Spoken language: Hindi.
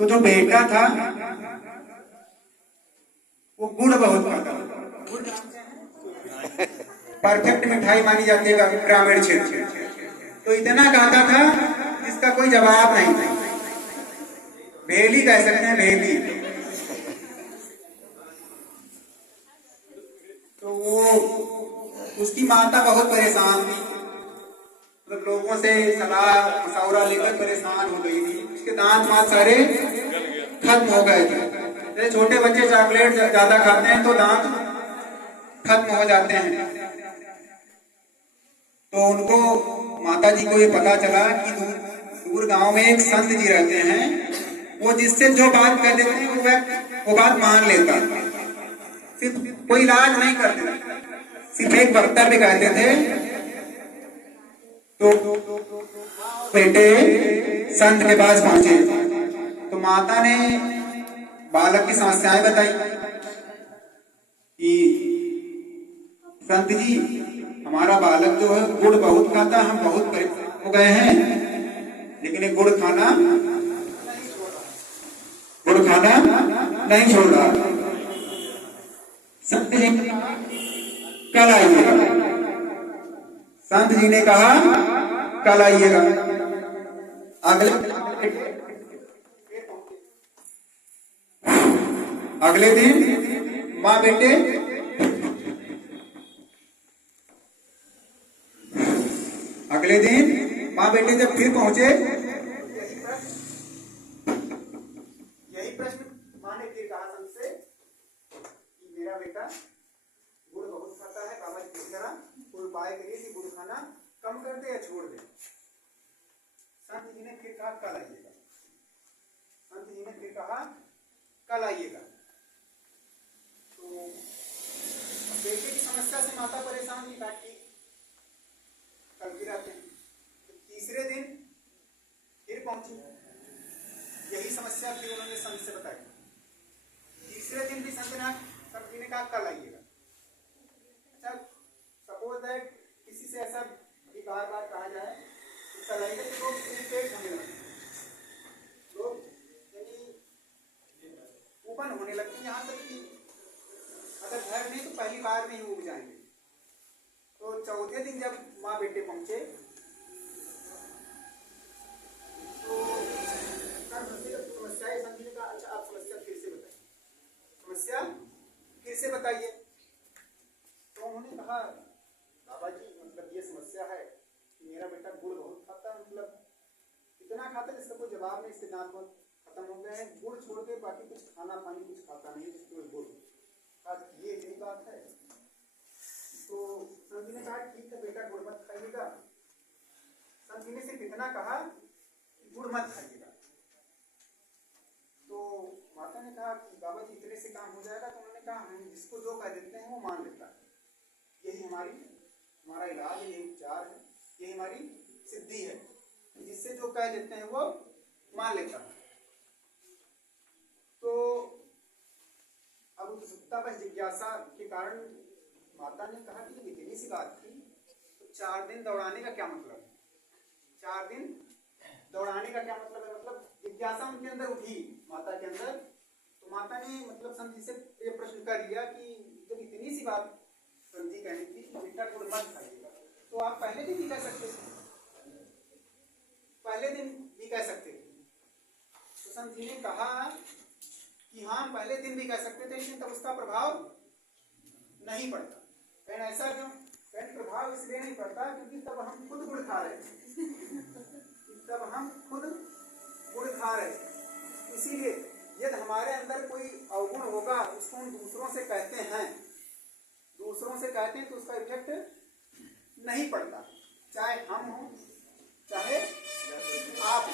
तो जो बेटा था वो गुड़ बहुत खाता था। परफेक्ट मिठाई मानी जाती है ग्रामीण क्षेत्र। तो इतना खाता था जिसका कोई जवाब नहीं था। भेली कह सकते हैं, भेली। तो वो उसकी माता बहुत परेशान थी, मतलब लोगों से सलाह मशवरा लेकर परेशान हो गई थी। उसके दांत मांत सारे खत्म हो गए थे। जैसे छोटे बच्चे चॉकलेट ज्यादा खाते हैं तो दांत खत्म हो जाते हैं। तो उनको माता जी को ये पता चला कि दूर गांव में एक संत जी रहते हैं, वो जिससे जो बात कह देते हैं वो बात मान लेता, सिर्फ कोई इलाज नहीं करते, सिर्फ एक वक्तव्य कहते थे। तो बेटे संत के पास पहुंचे तो माता ने बालक की समस्याएं बताई कि संत जी, हमारा बालक जो है गुड़ बहुत खाता, हम बहुत परेशान हो गए हैं, लेकिन ये गुड़ खाना नहीं छोड़ रहा। संत जी कल आइएगा। संत जी ने कहा कल आइएगा। अगले दिन माँ बेटे जब फिर पहुंचे, यही प्रश्न माँ ने फिर कहा संत से कि मेरा बेटा गुड़ बहुत खाता है, बाबा जी किस तरह कोई उपाय करिए कि गुड़ खाना कम कर दे या छोड़ दे। संत जी ने फिर कहा कल आइएगा। तो बेटे की समस्या से माता परेशान थी, बाकी कल फिर आते हैं। तो तीसरे दिन फिर पहुंची, यही समस्या फिर उन्होंने संत से बताई। तीसरे दिन भी संत जी ने कहा कल आइएगा। अच्छा, सपोज दैट किसी से ऐसा भी बार बार कहा जाए तो कल आइएगा, तो लोग इरिटेट होने लगते, लोग यानी ऊपन होने लगते हैं, यहाँ तक कि अगर घर नहीं तो पहली बार में ही उग जाएंगे। तो चौथे दिन जब माँ बेटे पहुंचे तो समस्या संत ने कहा अच्छा आप समस्या फिर से बताइए। तो उन्होंने कहा बाबा जी, मतलब ये समस्या है कि मेरा बेटा गुड़ बहुत खाता, मतलब इतना खाता जिसका कोई जवाब नहीं, इसके दांत बहुत खत्म हो गए हैं, गुड़ छोड़ के बाकी कुछ खाना पानी कुछ खाता नहीं, जिसको गुड़। ये यही बात है। तो संत जी ने कहा ठीक है बेटा गुड़ मत खाइएगा। संत जी ने सिर्फ इतना कहा कि गुड़ मत खाइएगा। तो माता ने कहा कि बाबा जी इतने से काम हो जाएगा। तो उन्होंने कहा हम जिसको जो कह देते हैं वो मान लेता है, यही हमारा इलाज है, यही उपचार है, यही हमारी सिद्धि है, जिससे जो कह देते हैं वो मान लेता है। तो अब उत्सुकता व जिज्ञासा के कारण माता ने कहा कि इतनी सी बात थी तो 4 दिन दौड़ाने का क्या मतलब है? 4 दिन दौड़ाने का क्या मतलब है? मतलब जिज्ञासा उनके अंदर उठी, माता के अंदर। तो माता ने मतलब संत जी से ये प्रश्न कर लिया कि जब इतनी सी बात संत जी कहनी थी बेटा गुड़ मत खाइएगा, तो आप पहले दिन भी कह सकते थे, तो संत जी ने कहा कि हाँ पहले दिन भी कह सकते थे, लेकिन तब उसका प्रभाव नहीं पड़ता। कहना ऐसा क्यों? कहने प्रभाव इसलिए नहीं पड़ता क्योंकि तब हम खुद गुड़ खा रहे थे। इसीलिए यदि हमारे अंदर कोई अवगुण होगा उसको हम दूसरों से कहते हैं तो उसका इफेक्ट नहीं पड़ता, चाहे हम हो चाहे आप।